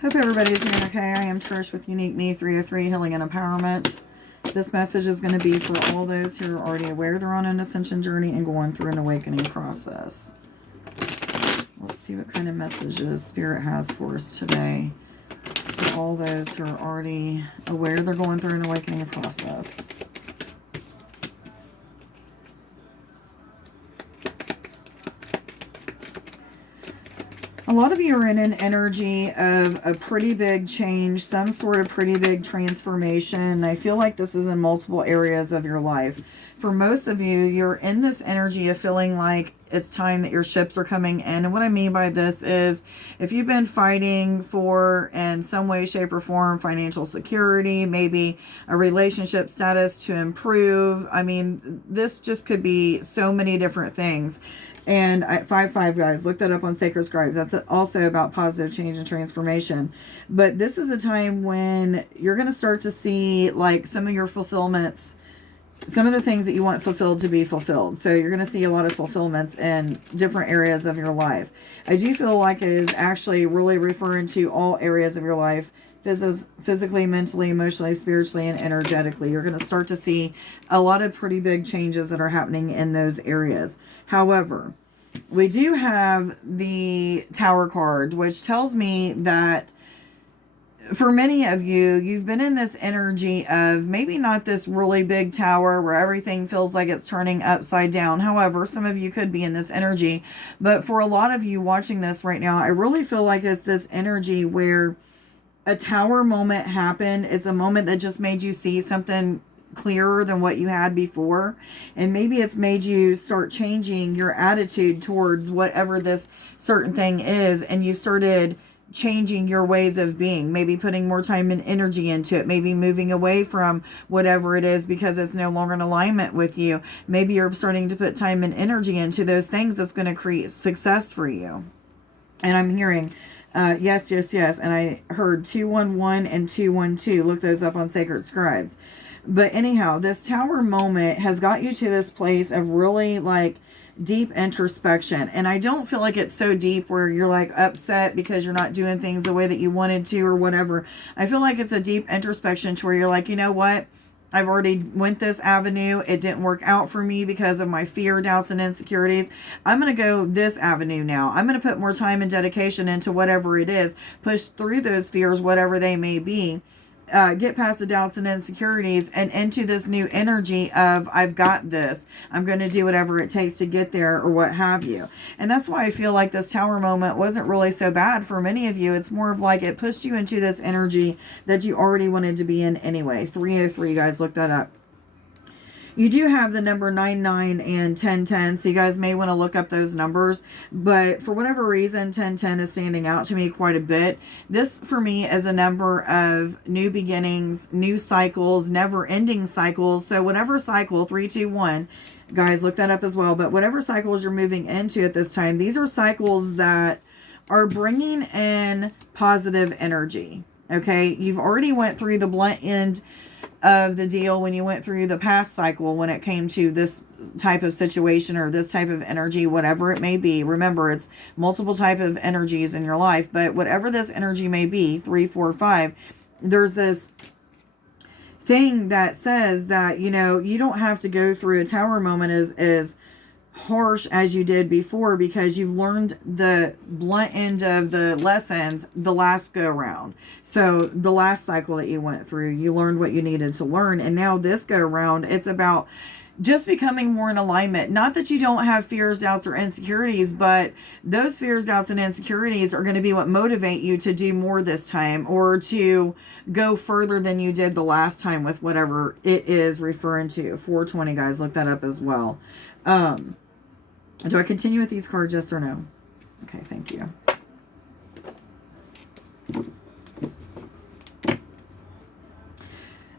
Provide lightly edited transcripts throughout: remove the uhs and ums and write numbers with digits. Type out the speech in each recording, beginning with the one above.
Hope everybody's doing okay. I am Trish with Unique Me 303 Healing and Empowerment. This message is going to be for all those who are already aware they're on an ascension journey and going through an awakening process. Let's see what kind of messages Spirit has for us today. For all those who are already aware they're going through an awakening process. A lot of you are in an energy of a pretty big change, some sort of pretty big transformation. I feel like this is in multiple areas of your life. For most of you, you're in this energy of feeling like it's time that your ships are coming in. And what I mean by this is if you've been fighting for, in some way, shape, or form, financial security, maybe a relationship status to improve. I mean, this just could be so many different things. And 5-5, guys, look that up on Sacred Scribes. That's also about positive change and transformation. But this is a time when you're going to start to see like some of your fulfillments, some of the things that you want fulfilled to be fulfilled. So you're going to see a lot of fulfillments in different areas of your life. I do feel like it is actually really referring to all areas of your life. Physically, mentally, emotionally, spiritually, and energetically. You're going to start to see a lot of pretty big changes that are happening in those areas. However, we do have the Tower card, which tells me that for many of you, you've been in this energy of maybe not this really big tower where everything feels like it's turning upside down. However, some of you could be in this energy. But for a lot of you watching this right now, I really feel like it's this energy where a tower moment happened. It's a moment that just made you see something clearer than what you had before. And maybe it's made you start changing your attitude towards whatever this certain thing is. And you started changing your ways of being, maybe putting more time and energy into it, maybe moving away from whatever it is because it's no longer in alignment with you. Maybe you're starting to put time and energy into those things that's going to create success for you. And I'm hearing yes, yes, yes. And I heard 211 and 212. Look those up on Sacred Scribes. But anyhow, this tower moment has got you to this place of really like deep introspection. And I don't feel like it's so deep where you're like upset because you're not doing things the way that you wanted to or whatever. I feel like it's a deep introspection to where you're like, you know what? I've already went this avenue. It didn't work out for me because of my fear, doubts, and insecurities. I'm going to go this avenue now. I'm going to put more time and dedication into whatever it is. Push through those fears, whatever they may be. Get past the doubts and insecurities and into this new energy of I've got this. I'm going to do whatever it takes to get there or what have you. And that's why I feel like this tower moment wasn't really so bad for many of you. It's more of like it pushed you into this energy that you already wanted to be in anyway. 303, guys, look that up. You do have the number 99 and 1010, so you guys may want to look up those numbers. But for whatever reason, 1010 is standing out to me quite a bit. This, for me, is a number of new beginnings, new cycles, never-ending cycles. So whatever cycle, 321, guys, look that up as well. But whatever cycles you're moving into at this time, these are cycles that are bringing in positive energy. Okay, you've already went through the blunt end of the deal when you went through the past cycle when it came to this type of situation or this type of energy, whatever it may be. Remember, it's multiple type of energies in your life, but whatever this energy may be, 3, 4, 5, there's this thing that says that, you know, you don't have to go through a tower moment as harsh as you did before because you've learned the blunt end of the lessons the last go around. So the last cycle that you went through, you learned what you needed to learn. And now this go around, it's about just becoming more in alignment. Not that you don't have fears, doubts, or insecurities, but those fears, doubts, and insecurities are going to be what motivate you to do more this time or to go further than you did the last time with whatever it is referring to. 420, guys, look that up as well. Do I continue with these cards, yes or no? Okay, thank you.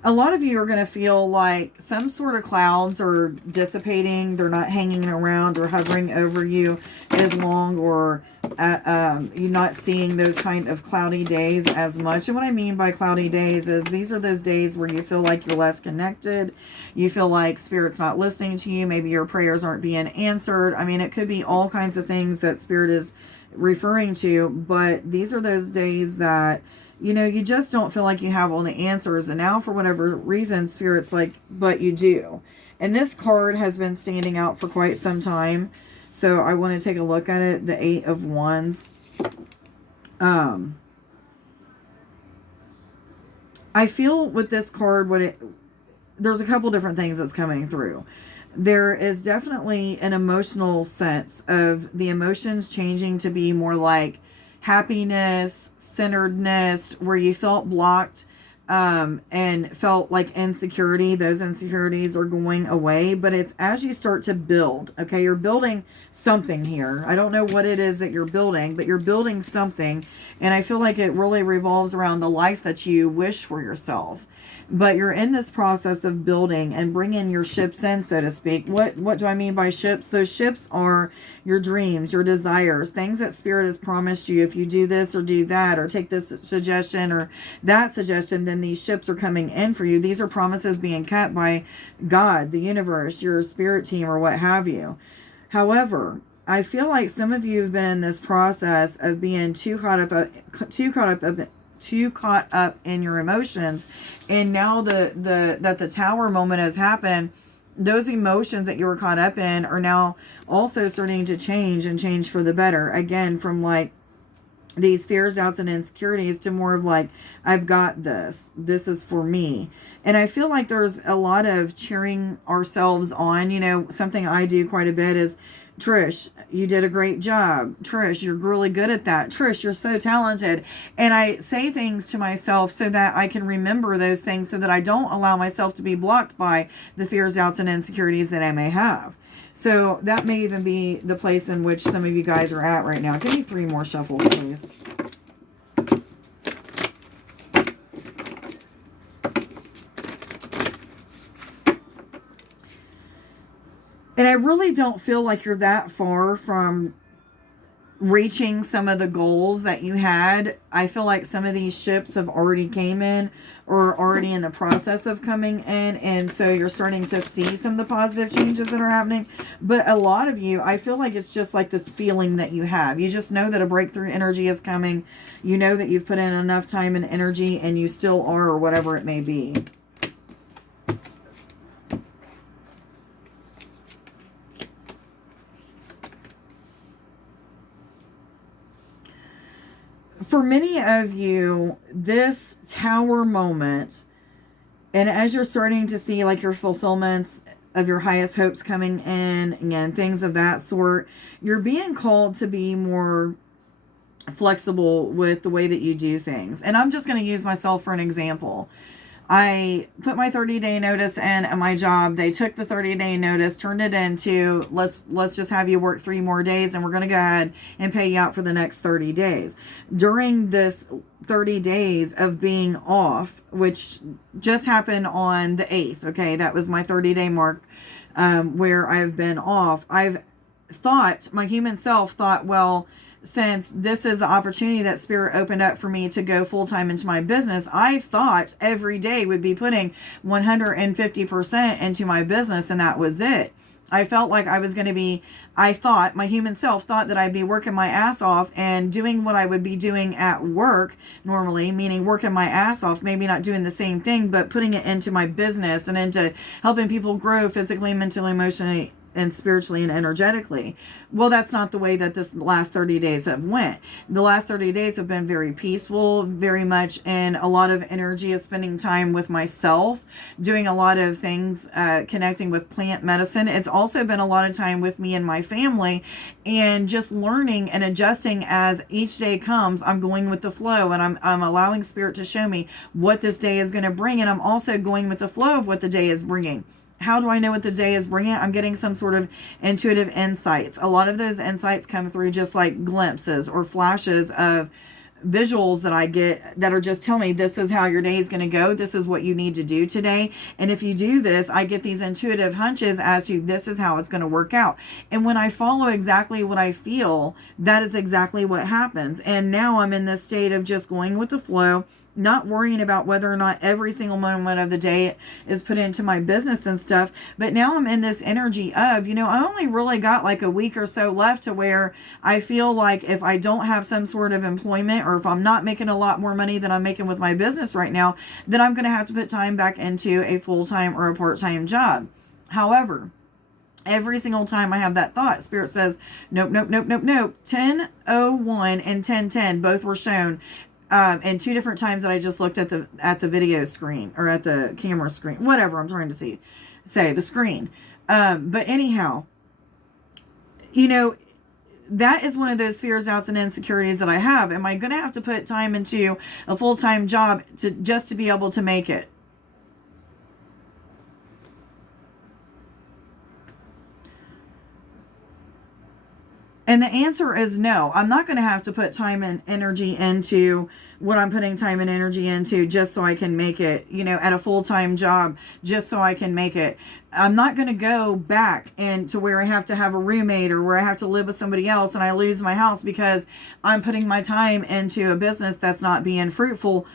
A lot of you are going to feel like some sort of clouds are dissipating. They're not hanging around or hovering over you as long, or you're not seeing those kind of cloudy days as much. And what I mean by cloudy days is these are those days where you feel like you're less connected. You feel like Spirit's not listening to you. Maybe your prayers aren't being answered. I mean, it could be all kinds of things that Spirit is referring to. But these are those days that, you know, you just don't feel like you have all the answers. And now for whatever reason, Spirit's like, but you do. And this card has been standing out for quite some time. So I want to take a look at it. The 8 of Wands. I feel with this card, there's a couple different things that's coming through. There is definitely an emotional sense of the emotions changing to be more like happiness, centeredness, where you felt blocked and felt like insecurity. Those insecurities are going away, but it's as you start to build. Okay, you're building something here. I don't know what it is that you're building, but you're building something, and I feel like it really revolves around the life that you wish for yourself. But you're in this process of building and bringing your ships in, so to speak. What do I mean by ships? Those ships are your dreams, your desires, things that Spirit has promised you. If you do this or do that, or take this suggestion or that suggestion, then these ships are coming in for you. These are promises being kept by God, the universe, your spirit team, or what have you. However, I feel like some of you have been in this process of being too caught up in your emotions, and now that the tower moment has happened, those emotions that you were caught up in are now also starting to change, and change for the better. Again, from like these fears, doubts, and insecurities to more of like, I've got this. This is for me. And I feel like there's a lot of cheering ourselves on. You know, something I do quite a bit is, Trish, you did a great job. Trish, you're really good at that. Trish, you're so talented. And I say things to myself so that I can remember those things, so that I don't allow myself to be blocked by the fears, doubts, and insecurities that I may have. So that may even be the place in which some of you guys are at right now. Give me 3 more shuffles, please. And I really don't feel like you're that far from reaching some of the goals that you had. I feel like some of these ships have already came in, or already in the process of coming in. And so you're starting to see some of the positive changes that are happening. But a lot of you, I feel like it's just like this feeling that you have. You just know that a breakthrough energy is coming. You know that you've put in enough time and energy, and you still are, or whatever it may be. For many of you, this tower moment, and as you're starting to see like your fulfillments of your highest hopes coming in and things of that sort, you're being called to be more flexible with the way that you do things. And I'm just going to use myself for an example. I put my 30-day notice in at my job. They took the 30-day notice, turned it into, let's just have you work 3 more days, and we're going to go ahead and pay you out for the next 30 days. During this 30 days of being off, which just happened on the 8th, okay, that was my 30-day mark where I've been off. I've thought, my human self thought, well, since this is the opportunity that Spirit opened up for me to go full-time into my business, I thought every day would be putting 150% into my business, and that was it. I felt like I was going to be, my human self thought that I'd be working my ass off and doing what I would be doing at work normally, meaning working my ass off, maybe not doing the same thing, but putting it into my business and into helping people grow physically, mentally, emotionally, and spiritually and energetically. Well, that's not the way that this last 30 days have went. The last 30 days have been very peaceful, very much in a lot of energy of spending time with myself, doing a lot of things, connecting with plant medicine. It's also been a lot of time with me and my family, and just learning and adjusting as each day comes. I'm going with the flow, and I'm allowing Spirit to show me what this day is going to bring, and I'm also going with the flow of what the day is bringing. How do I know what the day is bringing? I'm getting some sort of intuitive insights. A lot of those insights come through just like glimpses or flashes of visuals that I get that are just telling me this is how your day is going to go. This is what you need to do today. And if you do this, I get these intuitive hunches as to this is how it's going to work out. And when I follow exactly what I feel, that is exactly what happens. And now I'm in this state of just going with the flow, not worrying about whether or not every single moment of the day is put into my business and stuff. But now I'm in this energy of, I only really got like a week or so left to where I feel like if I don't have some sort of employment, or if I'm not making a lot more money than I'm making with my business right now, then I'm going to have to put time back into a full-time or a part-time job. However, every single time I have that thought, Spirit says, nope, nope, nope, nope, nope. 10:01 and 10:10 both were shown. And 2 different times that I just looked at the video screen, or at the camera screen, whatever I'm trying to say the screen. But anyhow, that is one of those fears, doubts, and insecurities that I have. Am I going to have to put time into a full-time job just to be able to make it? And the answer is no. I'm not going to have to put time and energy into what I'm putting time and energy into just so I can make it, at a full-time job, just so I can make it. I'm not going to go back to where I have to have a roommate, or where I have to live with somebody else and I lose my house because I'm putting my time into a business that's not being fruitful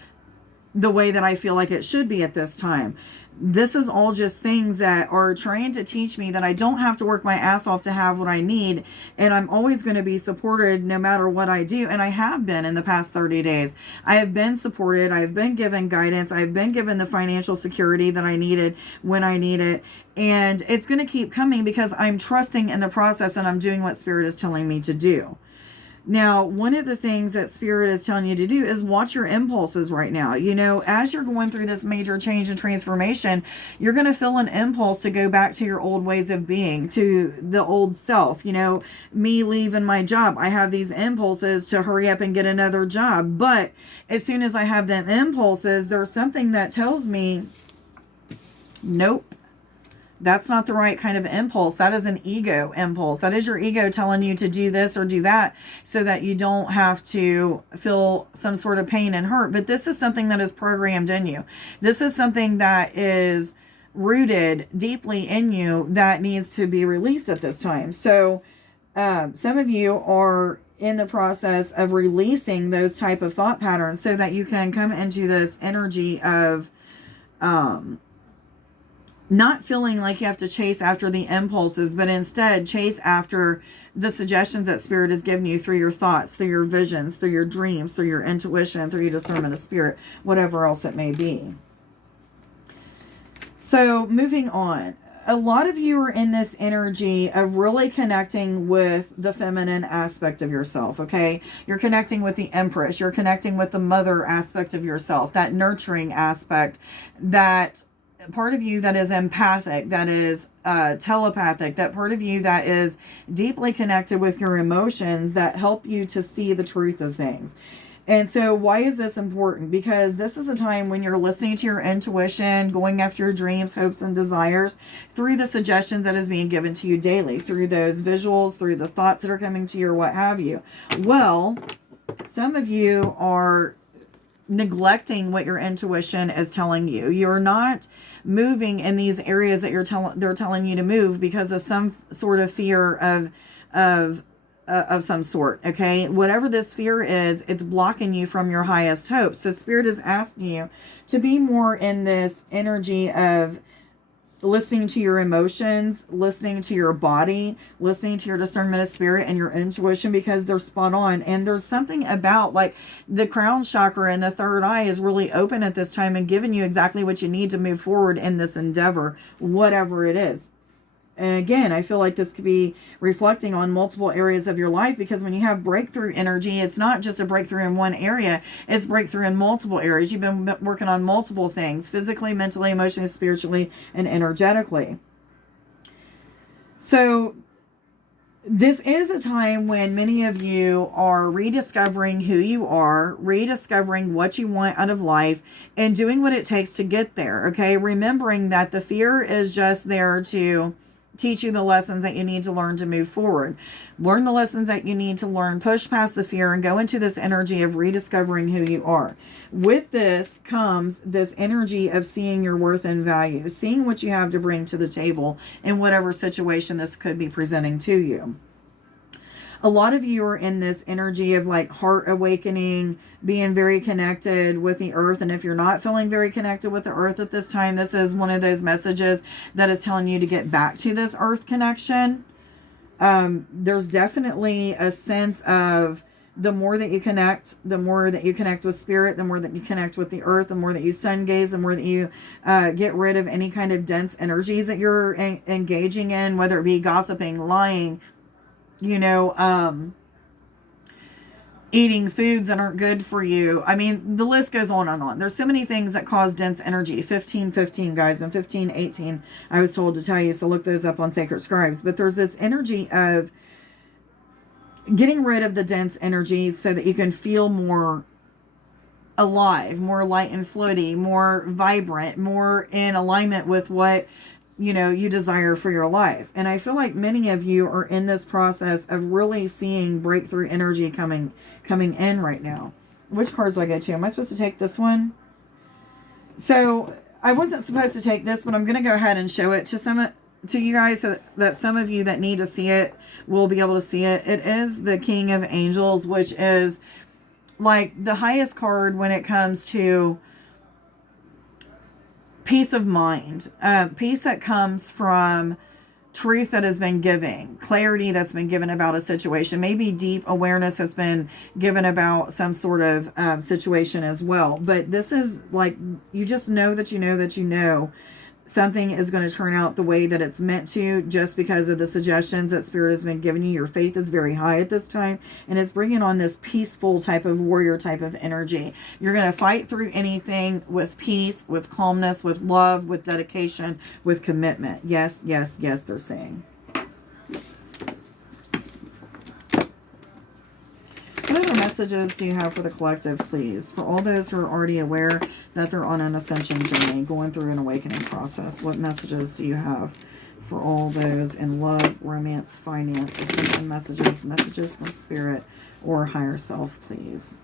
the way that I feel like it should be at this time. This is all just things that are trying to teach me that I don't have to work my ass off to have what I need. And I'm always going to be supported no matter what I do. And I have been in the past 30 days. I have been supported. I've been given guidance. I've been given the financial security that I needed when I need it. And it's going to keep coming because I'm trusting in the process and I'm doing what Spirit is telling me to do. Now, one of the things that Spirit is telling you to do is watch your impulses right now. As you're going through this major change and transformation, you're going to feel an impulse to go back to your old ways of being, to the old self. Me leaving my job, I have these impulses to hurry up and get another job. But as soon as I have them impulses, there's something that tells me, nope. That's not the right kind of impulse. That is an ego impulse. That is your ego telling you to do this or do that so that you don't have to feel some sort of pain and hurt. But this is something that is programmed in you. This is something that is rooted deeply in you that needs to be released at this time. So some of you are in the process of releasing those type of thought patterns so that you can come into this energy of not feeling like you have to chase after the impulses, but instead chase after the suggestions that Spirit has given you through your thoughts, through your visions, through your dreams, through your intuition, through your discernment of Spirit, whatever else it may be. So moving on, a lot of you are in this energy of really connecting with the feminine aspect of yourself, okay? You're connecting with the Empress. You're connecting with the mother aspect of yourself, that nurturing aspect, that part of you that is empathic, that is telepathic, that part of you that is deeply connected with your emotions that help you to see the truth of things. And so why is this important? Because this is a time when you're listening to your intuition, going after your dreams, hopes, and desires through the suggestions that is being given to you daily, through those visuals, through the thoughts that are coming to you, or what have you. Well, some of you are neglecting what your intuition is telling you. You're not moving in these areas that they're telling you to move because of some sort of fear of some sort. Okay, whatever this fear is, it's blocking you from your highest hope. So Spirit is asking you to be more in this energy of listening to your emotions, listening to your body, listening to your discernment of Spirit and your intuition, because they're spot on. And there's something about like the crown chakra and the third eye is really open at this time and giving you exactly what you need to move forward in this endeavor, whatever it is. And again, I feel like this could be reflecting on multiple areas of your life, because when you have breakthrough energy, it's not just a breakthrough in one area, it's breakthrough in multiple areas. You've been working on multiple things, physically, mentally, emotionally, spiritually, and energetically. So this is a time when many of you are rediscovering who you are, rediscovering what you want out of life, and doing what it takes to get there. Okay, remembering that the fear is just there to teach you the lessons that you need to learn to move forward. Learn the lessons that you need to learn, push past the fear, and go into this energy of rediscovering who you are. With this comes this energy of seeing your worth and value, seeing what you have to bring to the table in whatever situation this could be presenting to you. A lot of you are in this energy of like heart awakening, being very connected with the earth. And if you're not feeling very connected with the earth at this time, this is one of those messages that is telling you to get back to this earth connection. There's definitely a sense of the more that you connect, the more that you connect with spirit, the more that you connect with the earth, the more that you sun gaze, the more that you get rid of any kind of dense energies that you're engaging in, whether it be gossiping, lying, eating foods that aren't good for you. I mean, the list goes on and on. There's so many things that cause dense energy. 1515, guys, and 1518, I was told to tell you, so look those up on Sacred Scribes. But there's this energy of getting rid of the dense energy so that you can feel more alive, more light and floaty, more vibrant, more in alignment with what you desire for your life. And I feel like many of you are in this process of really seeing breakthrough energy coming in right now. Which cards do I go to? Am I supposed to take this one? So I wasn't supposed to take this, but I'm going to go ahead and show it to you guys so that some of you that need to see it will be able to see it. It is the King of Angels, which is like the highest card when it comes to peace of mind, peace that comes from truth that has been given, clarity that's been given about a situation, maybe deep awareness has been given about some sort of situation as well. But this is like, you just know that something is going to turn out the way that it's meant to, just because of the suggestions that Spirit has been giving you. Your faith is very high at this time, and it's bringing on this peaceful type of warrior type of energy. You're going to fight through anything with peace, with calmness, with love, with dedication, with commitment. Yes, yes, yes, they're saying. What other messages do you have for the collective, please? For all those who are already aware that they're on an ascension journey, going through an awakening process, what messages do you have for all those in love, romance, finance, ascension messages from spirit or higher self, please?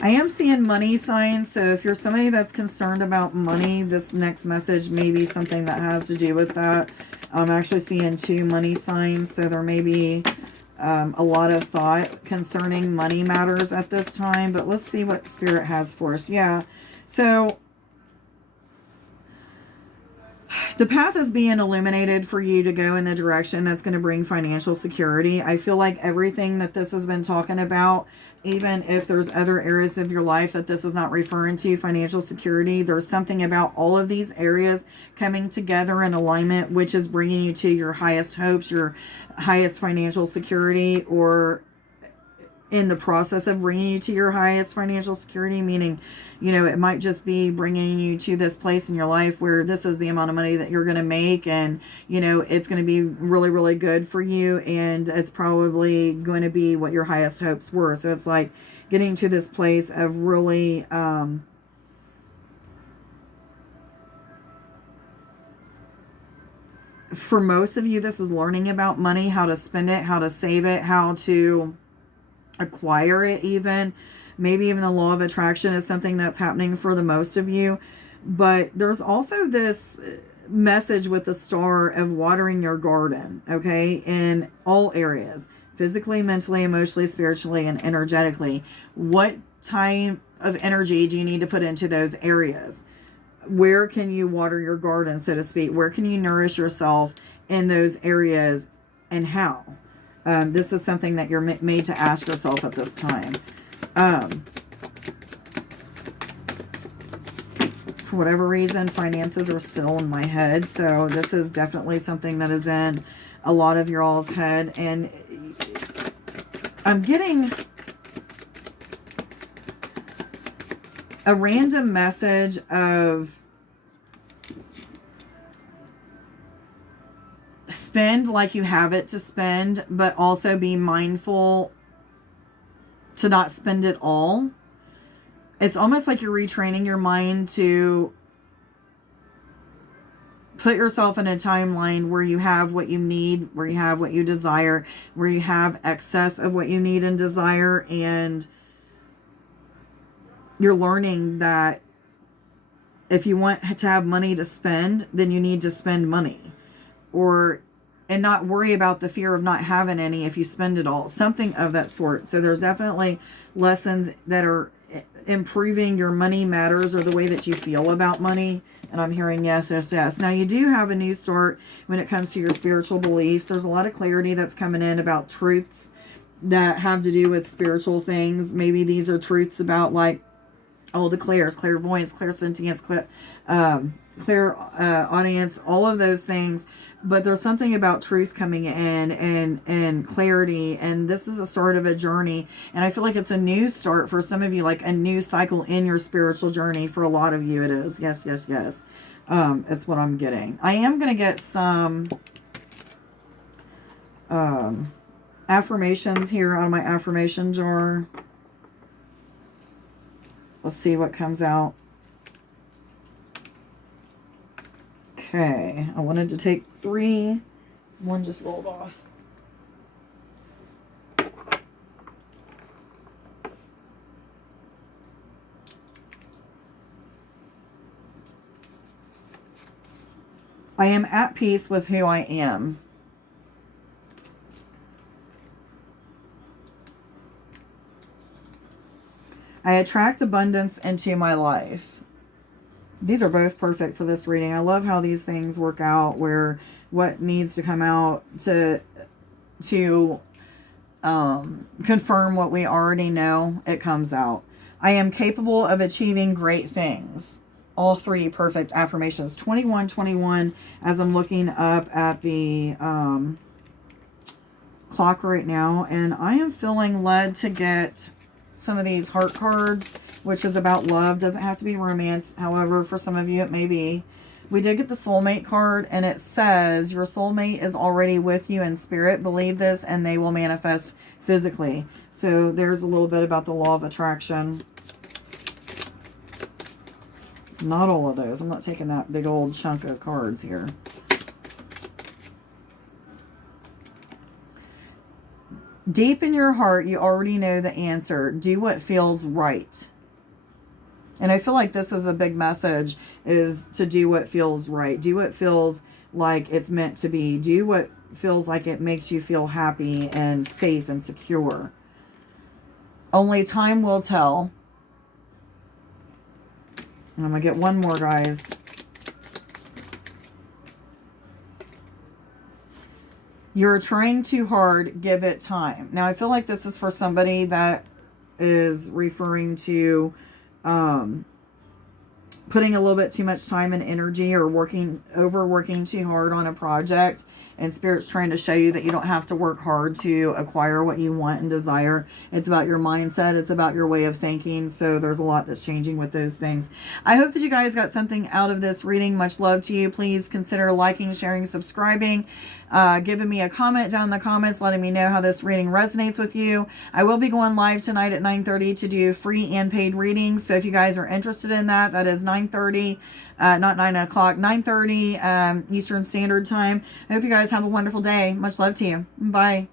I am seeing money signs, so if you're somebody that's concerned about money, this next message may be something that has to do with that. I'm actually seeing 2 money signs, so there may be a lot of thought concerning money matters at this time. But let's see what Spirit has for us. Yeah, so the path is being illuminated for you to go in the direction that's going to bring financial security. I feel like everything that this has been talking about, even if there's other areas of your life that this is not referring to, financial security, there's something about all of these areas coming together in alignment, which is bringing you to your highest hopes, your highest financial security, or in the process of bringing you to your highest financial security, meaning, it might just be bringing you to this place in your life where this is the amount of money that you're going to make, and, it's going to be really, really good for you, and it's probably going to be what your highest hopes were. So it's like getting to this place of really, for most of you, this is learning about money, how to spend it, how to save it, how to acquire it even. Maybe even the law of attraction is something that's happening for the most of you. But there's also this message with the star of watering your garden, okay, in all areas, physically, mentally, emotionally, spiritually, and energetically. What type of energy do you need to put into those areas? Where can you water your garden, so to speak? Where can you nourish yourself in those areas, and how? This is something that you're made to ask yourself at this time. For whatever reason, finances are still in my head. So this is definitely something that is in a lot of your all's head. And I'm getting a random message of spend like you have it to spend, but also be mindful to not spend it all. It's almost like you're retraining your mind to put yourself in a timeline where you have what you need, where you have what you desire, where you have excess of what you need and desire, and you're learning that if you want to have money to spend, then you need to spend money. and not worry about the fear of not having any if you spend it all. Something of that sort. So there's definitely lessons that are improving your money matters, or the way that you feel about money. And I'm hearing yes, yes, yes. Now, you do have a new start when it comes to your spiritual beliefs. There's a lot of clarity that's coming in about truths that have to do with spiritual things. Maybe these are truths about, like, all the clairs, clairvoyance, clairsentience, audience, all of those things. But there's something about truth coming in, and clarity, and this is a start of a journey. And I feel like it's a new start for some of you, like a new cycle in your spiritual journey. For a lot of you, it is. Yes, yes, yes. It's what I'm getting. I am going to get some affirmations here out of my affirmation jar. Let's see what comes out. Okay, I wanted to take 3. One just rolled off. I am at peace with who I am. I attract abundance into my life. These are both perfect for this reading. I love how these things work out, where what needs to come out to confirm what we already know, it comes out. I am capable of achieving great things. All 3 perfect affirmations. 2121, as I'm looking up at the clock right now, and I am feeling led to get some of these heart cards, which is about love. Doesn't have to be romance. However, for some of you, it may be. We did get the soulmate card, and it says your soulmate is already with you in spirit. Believe this, and they will manifest physically. So there's a little bit about the law of attraction. Not all of those. I'm not taking that big old chunk of cards here. Deep in your heart, you already know the answer. Do what feels right. And I feel like this is a big message, is to do what feels right. Do what feels like it's meant to be. Do what feels like it makes you feel happy and safe and secure. Only time will tell. And I'm going to get one more, guys. You're trying too hard. Give it time. Now, I feel like this is for somebody that is referring to putting a little bit too much time and energy, or overworking too hard on a project. And Spirit's trying to show you that you don't have to work hard to acquire what you want and desire. It's about your mindset. It's about your way of thinking. So there's a lot that's changing with those things. I hope that you guys got something out of this reading. Much love to you. Please consider liking, sharing, subscribing, giving me a comment down in the comments, letting me know how this reading resonates with you. I will be going live tonight at 9:30 to do free and paid readings. So if you guys are interested in that, that is 9:30. Not 9 o'clock, 9:30 Eastern Standard Time. I hope you guys have a wonderful day. Much love to you. Bye.